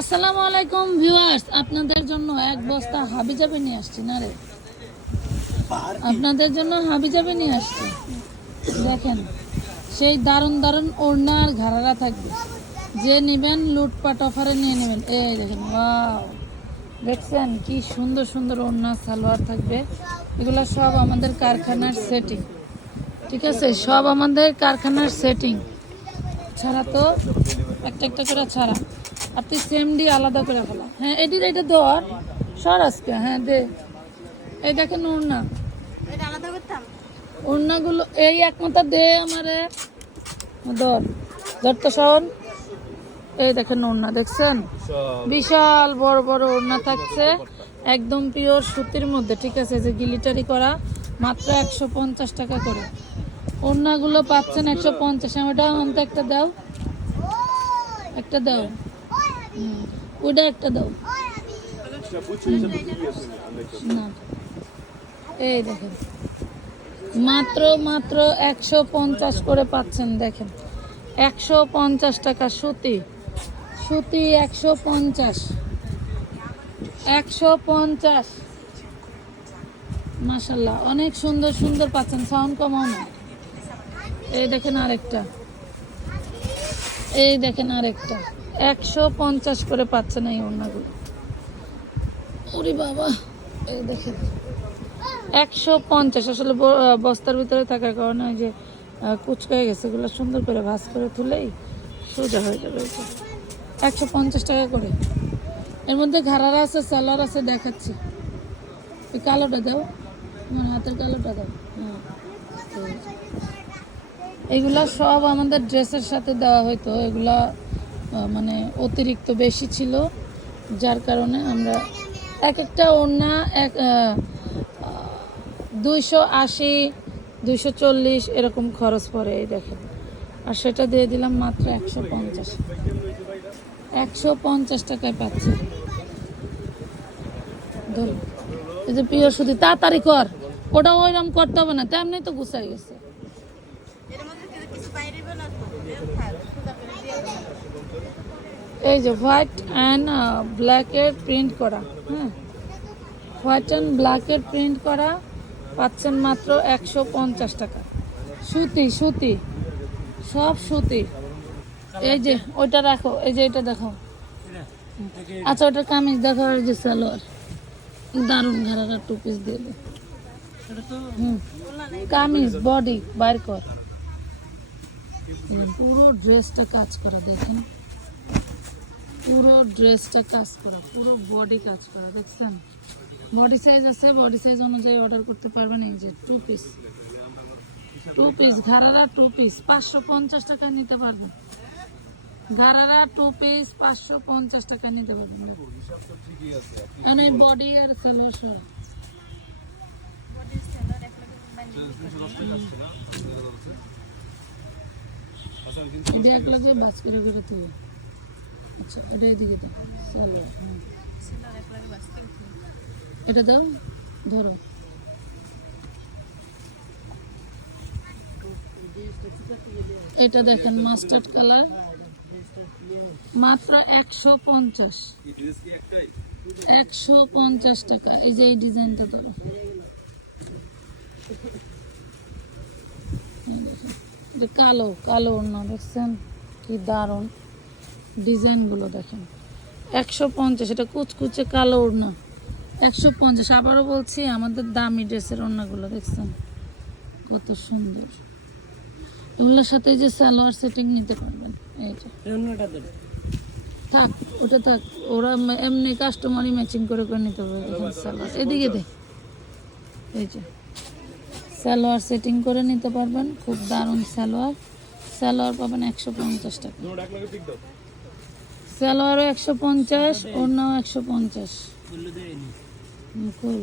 আসসালামু আলাইকুম ভিউয়ার্স, আপনাদের জন্য এক বস্তা হাবি যাবে নিয়ে আসছি, না রে? আপনাদের জন্য হাবি যাবে নিয়ে আসছি। দেখেন, সেই দারুণ দারুণ ওড়না আর ঘাড়ারা থাকবে। যে নেবেন, লুটপাট অফারে নিয়ে নেবেন। এই দেখেন, ওয়াও। দেখছেন, কি সুন্দর সুন্দর ওড়না, সালোয়ার থাকবে। এগুলো সব আমাদের কারখানার সেটিং ঠিক আছে, সব আমাদের কারখানার সেটিং ছাড়া তো একটা একটা করে ছাড়া। তুই সেম ডি আলাদা করে ফেলা হ্যাঁ এটির এটা ধর। সর আজকে হ্যাঁ দে। এই দেখেন ওড়না। এটা আলাদা করতাম? ওড়নাগুলো এই এক মাথা দে আমারে। ধর ধর তো শোন এই দেখেন ওড়না দেখছেন? বিশাল। বড় বড় ওড়না থাকছে। একদম পিওর সুতির মধ্যে ঠিক আছে? যে গিলিটারি করা মাত্র একশো পঞ্চাশ টাকা করে। ওড়নাগুলো পাচ্ছেন একশো পঞ্চাশ। ওটা অন্ত একটা দাও। একটা দাও। ওটা একটা দাও। এই দেখেন। মাত্র মাত্র একশো পঞ্চাশ করে পাচ্ছেন, দেখেন। একশো পঞ্চাশ টাকা সুতি। সুতি একশো পঞ্চাশ। একশো পঞ্চাশ। মাসাল্লাহ অনেক সুন্দর সুন্দর পাচ্ছেন সাউন্ড কমাও এই দেখেন আরেকটা। এই দেখেন আরেকটা। একশো পঞ্চাশ করে পাচ্ছেন এই ওড়নাগুলো। ওরে বাবা, এই দেখেন। একশো পঞ্চাশ, আসলে বস্তার ভিতরে থাকার কারণে ওই যে কুচকায় গেছে, এগুলো সুন্দর করে ভাজ করে তুলেই সোজা হয়ে যাবে একশো পঞ্চাশ টাকা করে। এর মধ্যে ঘাড়ারা আছে, সালোয়ার আছে, দেখাচ্ছি। ওই কালোটা দাও। আমার হাতের কালোটা দাও। হ্যাঁ এগুলা সব আমাদের ড্রেসের সাথে দেওয়া হতো এগুলা মানে অতিরিক্ত বেশি ছিল, যার কারণে আমরা এক একটা ওড়না এক দুইশো আশি, দুইশো চল্লিশ এরকম খরচ পড়ে এই দেখেন। আর সেটা দিয়ে দিলাম মাত্র একশো পঞ্চাশ। একশো পঞ্চাশ টাকায় পাচ্ছি। এই যে প্রিয় সুদি তাড়াতাড়ি কর। ওটা ওইরকম করতে হবে না, তেমনি তো গুছাই গেছে এর মধ্যে কিছু- কিছু বাইরে বের আসব এর থাক সোজা করে দিয়ে দিই। এই যে হোয়াইট অ্যান্ড ব্ল্যাকের প্রিন্ট করা হ্যাঁ। হোয়াইট অ্যান্ড ব্ল্যাকের প্রিন্ট করা পাচ্ছেন মাত্র একশো পঞ্চাশ টাকা। সুতি সুতি, সব সুতি। এই যে, ওইটা রাখো, এই যে এটা দেখো। আচ্ছা ওটা কামিজ দেখো আর যে সালোয়ার। দারুণ ঘাড়ারা টু পিস দিয়ে দে কামিজ বডি বাইর কর। পুরো ড্রেসটা কাজ করা, দেখেন। পুরো ড্রেসটা কাজ করা পুরো বডি কাজ করা দেখছেন? বডি সাইজ আছে বডি সাইজ অনুযায়ী অর্ডার করতে পারবেন এই যে টু পিস টু পিস ঘাড়ারা টু পিস পাঁচশো পঞ্চাশ টাকা নিতে পারবেন। ঘাড়ারা টু পিস পাঁচশো পঞ্চাশ টাকা নিতে পারবেন। এই বডি আর এক লাগে এটা এক লাগে বাস করে করে তুলে আচ্ছা এটা দাও, ধরো। এটা দেখেন মাস্টার্ড কালার মাত্র একশো পঞ্চাশ। একশো পঞ্চাশ টাকা। এই যে এই ডিজাইনটা ধরো। কালো কালো অন্য দেখছেন? কি দারুণ। ডিজাইনগুলো দেখেন। একশো পঞ্চাশ এটা কুচকুচে কালো ওড়না। একশো পঞ্চাশ আবারও বলছি আমাদের দামি ড্রেসের ওড়নাগুলো দেখছেন? কত সুন্দর। এগুলোর সাথে যে সালোয়ার সেটিং নিতে পারবেন। এই যে। থাক ওটা থাক। ওরা এমনি কাস্টমারই ম্যাচিং করে করে নিতে পারবে দেখেন সালোয়ার। এদিকে দে। এই যে। সালোয়ার সেটিং করে নিতে পারবেন। খুব দারুণ সালোয়ার। সালোয়ার পাবেন একশো পঞ্চাশ টাকা। সালোয়ারও একশো পঞ্চাশ ওড়নাও একশো পঞ্চাশ। মুকুল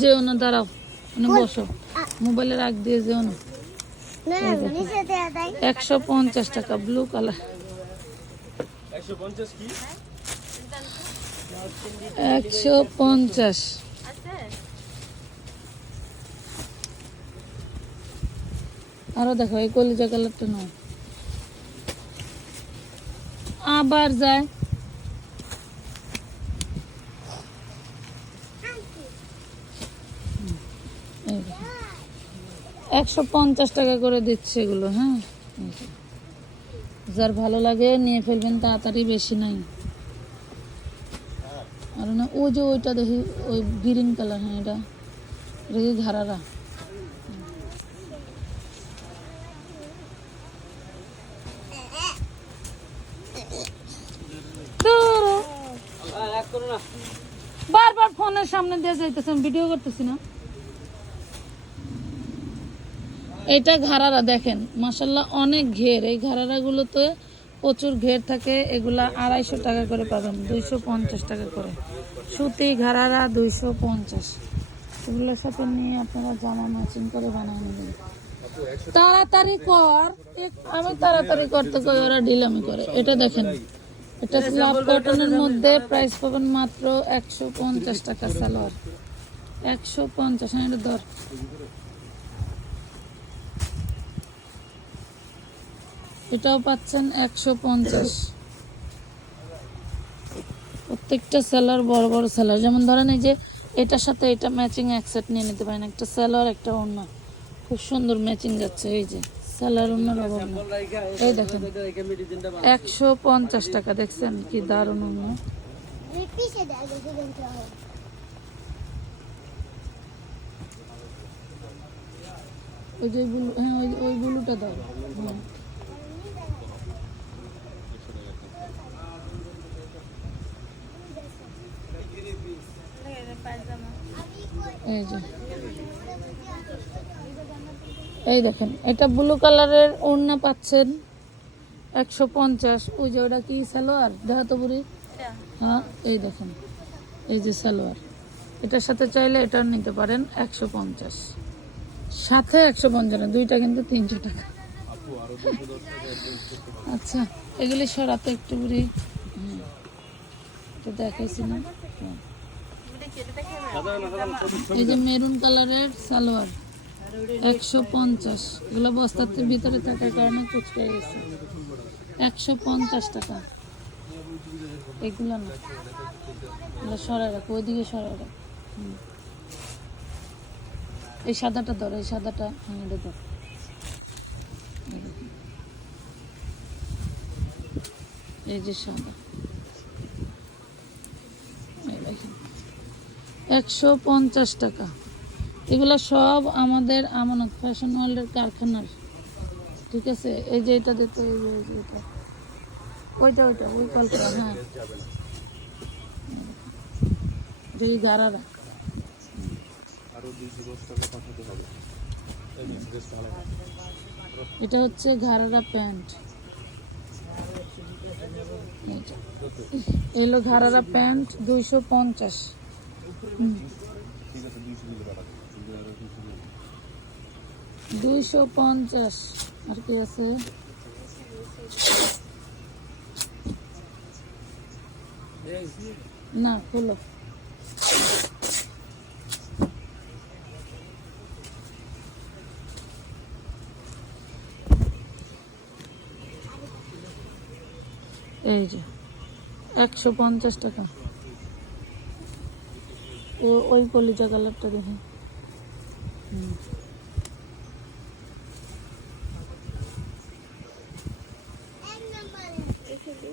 যেও না দাঁড়াও। মানে বসো। মোবাইলে রাখ দিয়ে যেও না। একশো পঞ্চাশ টাকা ব্লু কালার একশো পঞ্চাশ। আরও দেখো, এই কলিজা কালারটা নাও। আবার যায়। একশো পঞ্চাশ টাকা করে দিচ্ছে এগুলো হ্যাঁ? যার ভালো লাগে নিয়ে ফেলবেন, তাড়াতাড়ি বেশি নাই। আর না, ওই যে ওইটা দেখি, ওই গ্রিন কালার হ্যাঁ এটা। এটা কি ধুরো। বারবার ফোনের সামনে দিয়ে যাইতেছেন ভিডিও করতেছি না। এটা ঘাড়ারা দেখেন মাসাল্লাহ অনেক ঘের। এই ঘাড়ারা গুলোতে প্রচুর ঘের থাকে, এগুলা আড়াইশো টাকা করে পাবেন, দুইশো পঞ্চাশ টাকা করে। সুতি ঘাড়ারা দুইশো পঞ্চাশ। এগুলোর সাথে নিয়ে আপনারা জামা ম্যাচিং করে বানায় নেবেন। তাড়াতাড়ি কর আমি তাড়াতাড়ি করতে কই, ওরা ডিলামি করে। এটা দেখেন এটা স্ল্যাব কটনের মধ্যে প্রাইস পাবেন মাত্র একশো পঞ্চাশ টাকা সালোয়ার। একশো পঞ্চাশ হ্যাঁ এটা ধর। এটাও পাচ্ছেন একশো পঞ্চাশ। প্রত্যেকটা সেলার বড় বড় সেলার যেমন ধরেন এই যে এটার সাথে এটা ম্যাচিং এক সেট নিয়ে নিতে পারেন। একটা সেলার একটা ওড়না। খুব সুন্দর ম্যাচিং যাচ্ছে এই যে। স্যালারুনের অভাব এই দেখেন, একশো পঞ্চাশ টাকা, দেখছেন কি দারুণ অন্য। ওই যে বুলু হ্যাঁ ওই ওই বুলুটা দাও। হ্যাঁ। এই যে। এই দেখেন এটা ব্লু কালারের ওড়না পাচ্ছেন একশো পঞ্চাশ। ওই যে ওটা কি সালোয়ার? দেখাতো বুড়ি? হ্যাঁ এই দেখেন এই যে সালোয়ার। এটার সাথে চাইলে এটাও নিতে পারেন একশো পঞ্চাশ। সাথে একশো পঞ্চান্ন দুইটা কিন্তু তিনশো টাকা। আচ্ছা এগুলি সরাতে একটু বুড়ি। হুম তো দেখাইছি না। এটা এই যে মেরুন কালারের সালোয়ার। একশো পঞ্চাশ। এগুলো বস্তার ভিতরে থাকার কারণে কুচকে গেছে। একশো পঞ্চাশ টাকা। এগুলো না। এগুলো সরাই রাখো, ওইদিকে সরাই রাখো। এই সাদাটা ধর, এই সাদাটা এটা ধর। এই যে সাদা। একশো পঞ্চাশ টাকা। এগুলো সব আমাদের আমানত ফ্যাশন ওয়ার্ল্ডের কারখানার। ঠিক আছে? এই যে এটা দিতে ওইটা ওইটা, ওই কল্পনা হ্যাঁ। যে এই গারারা। এটা হচ্ছে ঘাড়ারা প্যান্ট। এলো ঘাড়ারা প্যান্ট দুইশো পঞ্চাশ। দুইশো পঞ্চাশ। আর কি আছে? না খুলো এই যে, একশো পঞ্চাশ টাকা। ও, ওই কলিজা কালারটা দেখে। হুম এই যে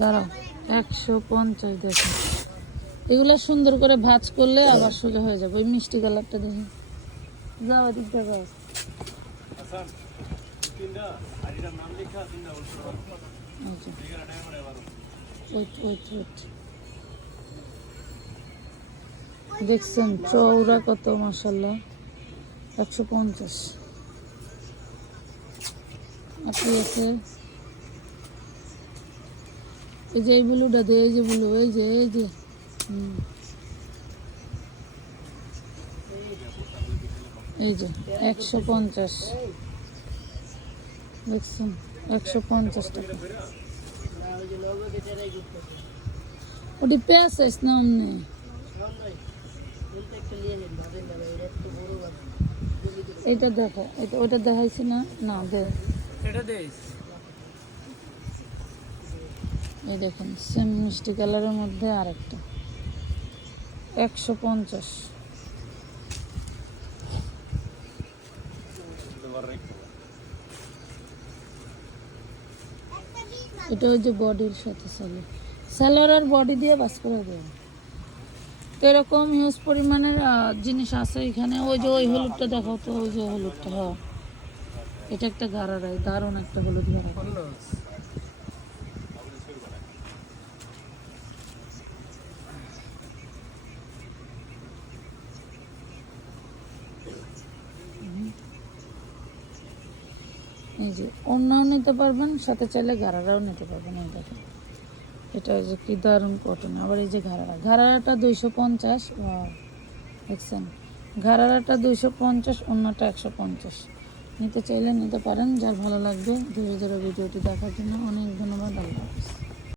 দাঁড়াও একশো পঞ্চাশ দেখো। এগুলো সুন্দর করে ভাজ করলে আবার সোজা হয়ে যাবে। ওই মিষ্টি কালারটা দেখি। যাও wait, wait. দেখছেন চৌড়া কত মাসাল্লাহ একশো পঞ্চাশ। আপনি আছে এই যে এই ব্লুটা দে, এই যে ব্লু এই যে এই যে। এই যে, একশো পঞ্চাশ। দেখছেন, একশো পঞ্চাশ টাকা। ওটি পেঁয়াজ চাইছ না অমনি? এটা দেখো, এটা, ওটা দেখাইছি না? না দে এটা দেই। এই দেখুন সেম মিষ্টি কালারের মধ্যে আরেকটা। একশো পঞ্চাশ। এটা যে বডির সাথে সালোয়ার সালোয়ার আর বডি দিয়ে বাস করে দেবো তো এরকম হিউজ পরিমাণের জিনিস আছে এখানে। ওই যে ওই হলুদটা দেখাও তো, ওই যে হলুদটা হ্যাঁ। এটা একটা গারারাই দারুণ একটা হলুদ গারারাই এই যে, ওড়নাও নিতে পারবেন, সাথে চাইলে ঘাড়ারাও নিতে পারবেন এই দেখেন। এটা যে কি দারুণ কটন আবার এই যে ঘাড়ারা। ঘাড়ারাটা দুইশো পঞ্চাশ দেখছেন ঘাড়ারাটা দুইশো পঞ্চাশ অন্যটা একশো পঞ্চাশ। নিতে চাইলে নিতে পারেন, যার ভালো লাগবে। ধীরে ধীরে ভিডিওটি দেখার জন্য অনেক ধন্যবাদ